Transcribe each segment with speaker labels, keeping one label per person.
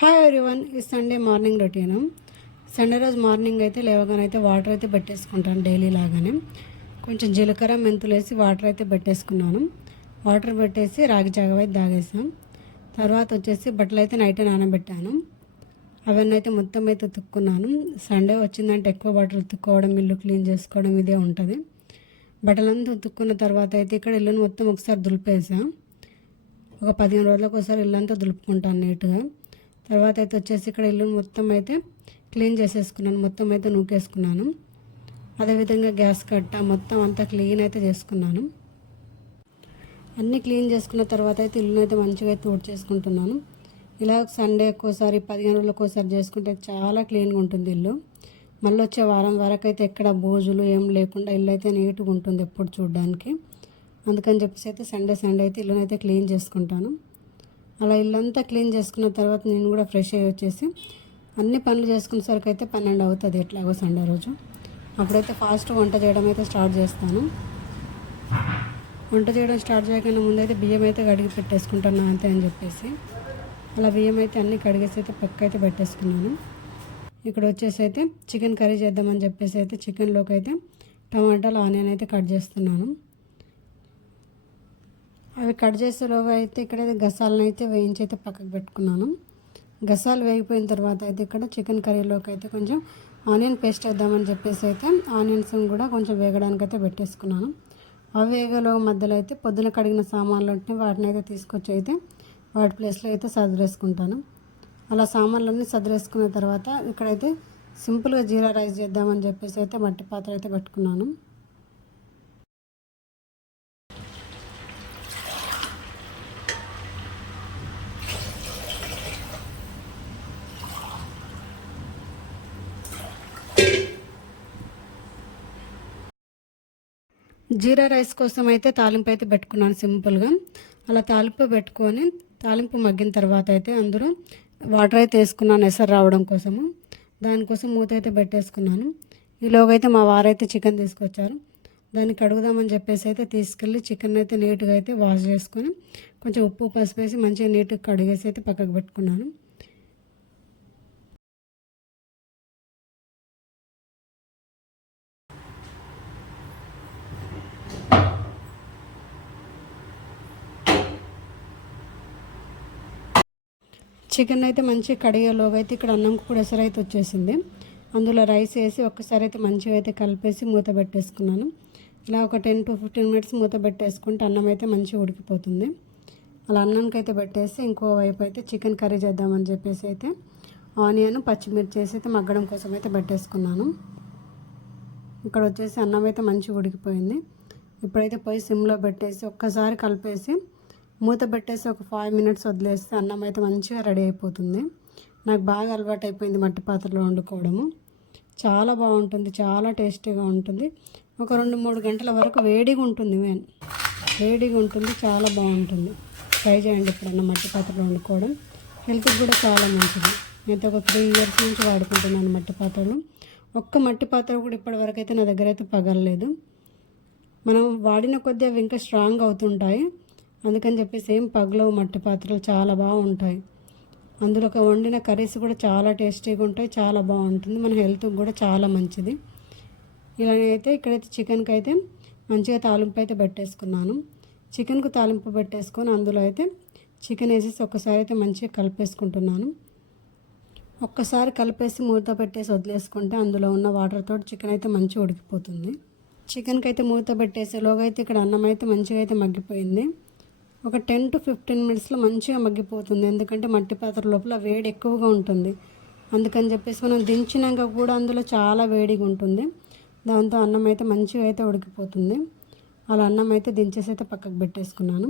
Speaker 1: Hi everyone ఈ Sunday morning routine Sunday రోజు morning అయితే లేవగానే అయితే వాటర్ అయితే పెట్టేసుకుంటాను డైలీ లాగానే. కొంచెం జీలకర్ర మెంతులు వేసి వాటర్ అయితే పెట్టేసుకున్నాను. వాటర్ పెట్టేసి రాగి జాగవ అయితే తాగేసాం. తర్వాత వచ్చేసి బట్టలు అయితే నైట్ నానబెట్టాను. అవన్నీ అయితే మొత్తం అయితే ఉతుక్కున్నాను. సండే వచ్చిందంటే ఎక్కువ బట్టలు ఉతుక్కోవడం ఇల్లు క్లీన్ చేసుకోవడం ఇదే ఉంటుంది. బట్టలంతా ఉతుక్కున్న తర్వాత అయితే ఇక్కడ ఇల్లును మొత్తం ఒకసారి దులిపేసాం. ఒక పదిహేను రోజులకు ఒకసారి ఇల్లంతా దులుపుకుంటాను నీట్గా తర్వాత అయితే వచ్చేసి ఇక్కడ ఇల్లు మొత్తం అయితే క్లీన్ చేసేసుకున్నాను. మొత్తం అయితే నూకేసుకున్నాను. అదేవిధంగా గ్యాస్ కట్ట మొత్తం అంతా క్లీన్ అయితే చేసుకున్నాను. అన్నీ క్లీన్ చేసుకున్న తర్వాత అయితే ఇల్లును అయితే మంచిగా అయితే చేసుకుంటున్నాను ఇలా సండే ఒక్కోసారి పదిహేను రోజులు ఒక్కోసారి చేసుకుంటే చాలా క్లీన్గా ఉంటుంది ఇల్లు. మళ్ళీ వచ్చే వారం వరకు అయితే ఎక్కడ బోజులు ఏం లేకుండా ఇల్లు అయితే నీట్గా ఉంటుంది ఎప్పుడు చూడడానికి. అందుకని చెప్పేసి అయితే సండే సండే అయితే ఇల్లునైతే క్లీన్ చేసుకుంటాను. అలా ఇల్లంతా క్లీన్ చేసుకున్న తర్వాత నేను కూడా ఫ్రెష్ అయ్యి వచ్చేసి అన్ని పనులు చేసుకునేసరికి అయితే పన్నెండు అవుతుంది ఎట్లాగో సండే రోజు. అప్పుడైతే ఫాస్ట్ వంట చేయడం అయితే స్టార్ట్ చేస్తాను. వంట చేయడం స్టార్ట్ చేయకుండా ముందు అయితే బియ్యం అయితే కడిగి పెట్టేసుకుంటాను అంతే అని చెప్పేసి. అలా బియ్యం అయితే అన్నీ కడిగేసి అయితే పక్క అయితే పెట్టేసుకున్నాను. ఇక్కడ వచ్చేసి అయితే చికెన్ కర్రీ చేద్దామని చెప్పేసి అయితే చికెన్లోకి అయితే టమాటాలు ఆనియన్ అయితే కట్ చేస్తున్నాను. అవి కట్ చేసేలోగా అయితే ఇక్కడ గసాలను అయితే వేయించి అయితే పక్కకు పెట్టుకున్నాను. గసాలు వేగిపోయిన తర్వాత అయితే ఇక్కడ చికెన్ కర్రీలోకి అయితే కొంచెం ఆనియన్ పేస్ట్ వేద్దామని చెప్పేసి అయితే ఆనియన్స్ కూడా కొంచెం వేగడానికి అయితే పెట్టేసుకున్నాను. అవి వేగలో మధ్యలో అయితే పొద్దున కడిగిన సామాన్లు ఉంటే వాటిని అయితే తీసుకొచ్చి అయితే వాటి ప్లేస్లో అయితే సదిరేసుకుంటాను. అలా సామాన్లన్నీ సదిరేసుకున్న తర్వాత ఇక్కడైతే సింపుల్గా జీరా రైస్ చేద్దామని చెప్పేసి అయితే మట్టి పాత్ర అయితే పెట్టుకున్నాను. జీరా రైస్ కోసం అయితే తాలింపు అయితే పెట్టుకున్నాను సింపుల్గా. అలా తాలింపు పెట్టుకొని తాలింపు మగ్గిన తర్వాత అయితే అందరూ వాటర్ అయితే వేసుకున్నాను ఎసరు రావడం కోసము. దానికోసం మూత అయితే పెట్టేసుకున్నాను. ఈలోగా అయితే మా వారైతే చికెన్ తీసుకొచ్చారు. దాన్ని కడుగుదామని చెప్పేసి అయితే తీసుకెళ్ళి చికెన్ అయితే నీట్గా అయితే వాష్ చేసుకొని కొంచెం ఉప్పు పసుపు వేసి మంచిగా నీట్గా కడిగేసి అయితే పక్కకు పెట్టుకున్నాను. చికెన్ అయితే మంచి కడిగేలోగా అయితే ఇక్కడ అన్నం కూడా ఎసరు అయితే వచ్చేసింది. అందులో రైస్ వేసి ఒక్కసారి అయితే మంచిగా అయితే కలిపేసి మూత పెట్టేసుకున్నాను. ఇలా ఒక టెన్ టు ఫిఫ్టీన్ మినిట్స్ మూత పెట్టేసుకుంటే అన్నం అయితే మంచిగా ఉడికిపోతుంది. అలా అన్నానికి అయితే పెట్టేసి ఇంకో వైపు అయితే చికెన్ కర్రీ చేద్దామని చెప్పేసి అయితే ఆనియన్ పచ్చిమిర్చి వేసి అయితే మగ్గడం కోసం అయితే పెట్టేసుకున్నాను. ఇక్కడ వచ్చేసి అన్నం అయితే మంచిగా ఉడికిపోయింది. ఇప్పుడైతే పోయి సిమ్లో పెట్టేసి ఒక్కసారి కలిపేసి మూత పెట్టేసి ఒక ఫైవ్ మినిట్స్ వదిలేస్తే అన్నం అయితే మంచిగా రెడీ అయిపోతుంది. నాకు బాగా అలవాటు అయిపోయింది మట్టి పాత్రలో వండుకోవడము. చాలా బాగుంటుంది చాలా టేస్టీగా ఉంటుంది. ఒక రెండు మూడు గంటల వరకు వేడిగా ఉంటుంది మెయిన్ వేడిగా ఉంటుంది చాలా బాగుంటుంది. ట్రై చేయండి ఎప్పుడన్నా మట్టి పాత్రలో వండుకోవడం. హెల్త్కి కూడా చాలా మంచిది. నేను ఒక త్రీ ఇయర్స్ నుంచి వాడుకుంటున్నాను మట్టి పాత్రలు. ఒక్క మట్టి పాత్ర కూడా ఇప్పటివరకు అయితే నా దగ్గర అయితే పగలలేదు. మనం వాడిన కొద్దీ అవి ఇంకా స్ట్రాంగ్ అవుతుంటాయి. అందుకని చెప్పేసి ఏం పగలవు మట్టి పాత్రలు చాలా బాగుంటాయి. అందులో ఒక వండిన కర్రీస్ కూడా చాలా టేస్టీగా ఉంటాయి చాలా బాగుంటుంది. మన హెల్త్కి కూడా చాలా మంచిది. ఇలాగైతే ఇక్కడైతే చికెన్కి అయితే మంచిగా తాలింపు అయితే పెట్టేసుకున్నాను. చికెన్కు తాలింపు పెట్టేసుకొని అందులో అయితే చికెన్ వేసేసి ఒక్కసారి అయితే మంచిగా కలిపేసుకుంటున్నాను. ఒక్కసారి కలిపేసి మూత పెట్టేసి వదిలేసుకుంటే అందులో ఉన్న వాటర్ తోటి చికెన్ అయితే మంచిగా ఉడికిపోతుంది. చికెన్కి అయితే మూత పెట్టేసేలోగా అయితే ఇక్కడ అన్నం అయితే మంచిగా అయితే మగ్గిపోయింది. ఒక టెన్ టు ఫిఫ్టీన్ మినిట్స్లో మంచిగా మగ్గిపోతుంది. ఎందుకంటే మట్టి పాత్ర లోపల వేడి ఎక్కువగా ఉంటుంది. అందుకని చెప్పేసి మనం దించినాక కూడా అందులో చాలా వేడిగా ఉంటుంది. దాంతో అన్నం అయితే మంచిగా అయితే ఉడికిపోతుంది. అలా అన్నం అయితే దించేసి అయితే పక్కకు పెట్టేసుకున్నాను.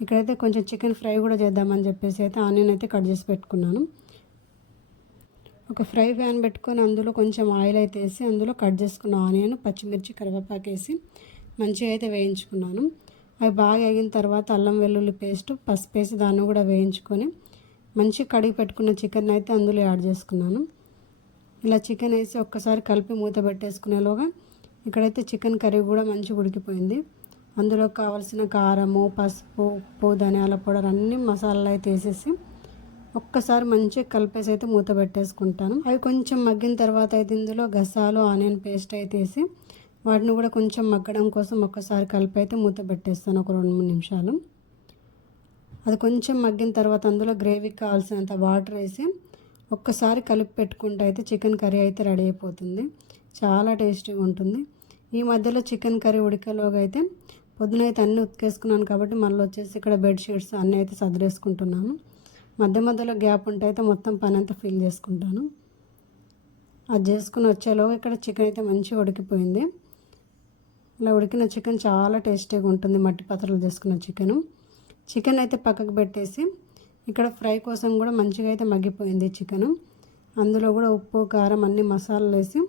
Speaker 1: ఇక్కడైతే కొంచెం చికెన్ ఫ్రై కూడా చేద్దామని చెప్పేసి అయితే ఆనియన్ అయితే కట్ చేసి పెట్టుకున్నాను. ఒక ఫ్రై ప్యాన్ పెట్టుకొని అందులో కొంచెం ఆయిల్ అయితే వేసి అందులో కట్ చేసుకున్న ఆనియన్ పచ్చిమిర్చి కరివేపాకు వేసి మంచిగా అయితే వేయించుకున్నాను. అవి బాగా వేగిన తర్వాత అల్లం వెల్లుల్లి పేస్ట్ పసుపు వేసి దాన్ని కూడా వేయించుకొని మంచి కడిగి పెట్టుకున్న చికెన్ అయితే అందులో యాడ్ చేసుకున్నాను. ఇలా చికెన్ వేసి ఒక్కసారి కలిపి మూత పెట్టేసుకునేలోగా ఇక్కడైతే చికెన్ కర్రీ కూడా మంచిగా ఉడికిపోయింది. అందులో కావాల్సిన కారము పసుపు ఉప్పు ధనియాల పౌడర్ అన్ని మసాలాలు అయితే వేసేసి ఒక్కసారి మంచిగా కలిపేసి అయితే మూత పెట్టేసుకుంటాను. అవి కొంచెం మగ్గిన తర్వాత అయితే ఇందులో గసాలు ఆనియన్ పేస్ట్ అయితే వేసి వాటిని కూడా కొంచెం మగ్గడం కోసం ఒక్కసారి కలిపి అయితే మూత పెట్టేస్తాను ఒక రెండు మూడు నిమిషాలు. అది కొంచెం మగ్గిన తర్వాత అందులో గ్రేవీకి కావాల్సినంత వాటర్ వేసి ఒక్కసారి కలిపి పెట్టుకుంటే అయితే చికెన్ కర్రీ అయితే రెడీ అయిపోతుంది. చాలా టేస్టీగా ఉంటుంది. ఈ మధ్యలో చికెన్ కర్రీ ఉడికేలోగా అయితే పొద్దున అయితే అన్నీ ఉతికేసుకున్నాను కాబట్టి మళ్ళీ వచ్చేసి ఇక్కడ బెడ్షీట్స్ అన్నీ అయితే సదిరేసుకుంటున్నాను. మధ్య మధ్యలో గ్యాప్ ఉంటే అయితే మొత్తం పని అంతా ఫిల్ చేసుకుంటాను. అది చేసుకుని వచ్చేలోగా ఇక్కడ చికెన్ అయితే మంచిగా ఉడికిపోయింది. ఇలా ఉడికిన చికెన్ చాలా టేస్టీగా ఉంటుంది. మట్టి పాత్రలు చేసుకున్న చికెను. చికెన్ అయితే పక్కకు పెట్టేసి ఇక్కడ ఫ్రై కోసం కూడా మంచిగా అయితే మగ్గిపోయింది చికెను. అందులో కూడా ఉప్పు కారం అన్ని మసాలాలు వేసి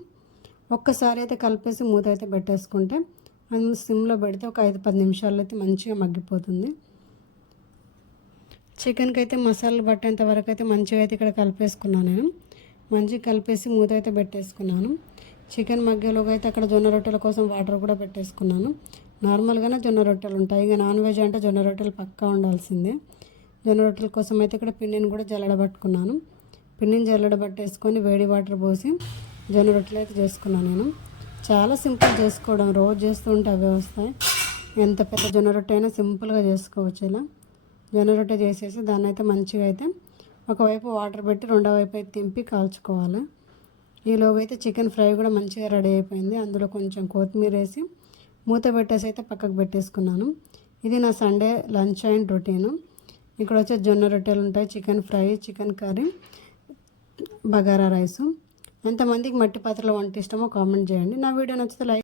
Speaker 1: ఒక్కసారి అయితే కలిపేసి మూత అయితే పెట్టేసుకుంటే అది సిమ్లో పెడితే ఒక ఐదు పది నిమిషాల్లో అయితే మంచిగా మగ్గిపోతుంది. చికెన్కి అయితే మసాలాలు పట్టేంత వరకు అయితే మంచిగా అయితే ఇక్కడ కలిపేసుకున్నాను నేను. మంచిగా కలిపేసి మూత అయితే పెట్టేసుకున్నాను. చికెన్ మగ్గలోకి అయితే అక్కడ జొన్న రొట్టెల కోసం వాటర్ కూడా పెట్టేసుకున్నాను. నార్మల్గానే జొన్న రొట్టెలు ఉంటాయి. ఇక నాన్ వెజ్ అంటే జొన్న రొట్టెలు పక్కా ఉండాల్సిందే. జొన్న రొట్టెల కోసం అయితే ఇక్కడ పిండిని కూడా జల్లడబట్టుకున్నాను. పిండిని జల్లడబట్టేసుకొని వేడి వాటర్ పోసి జొన్న రొట్టెలు అయితే చేసుకున్నాను నేను. చాలా సింపుల్ చేసుకోవడం. రోజు చేస్తూ ఉంటే అవే వస్తాయి. ఎంత పెద్ద జొన్న రొట్టె అయినా సింపుల్గా చేసుకోవచ్చు ఇలా. జొన్న రొట్టె చేసేసి దాన్ని అయితే మంచిగా అయితే ఒకవైపు వాటర్ పెట్టి రెండో వైపు అయితే తింపి కాల్చుకోవాలి. ఈలోగా అయితే చికెన్ ఫ్రై కూడా మంచిగా రెడీ అయిపోయింది. అందులో కొంచెం కొత్తిమీర వేసి మూత పెట్టేసి అయితే పక్కకు పెట్టేసుకున్నాను. ఇది నా సండే లంచ్ అండ్ రొటీను. ఇక్కడ వచ్చే జొన్న రొట్టెలు ఉంటాయి chicken fry chicken curry bagara rice. ఎంతమందికి మట్టి పాత్రలో వంట ఇష్టమో కామెంట్ చేయండి. నా వీడియో నచ్చితే లైక్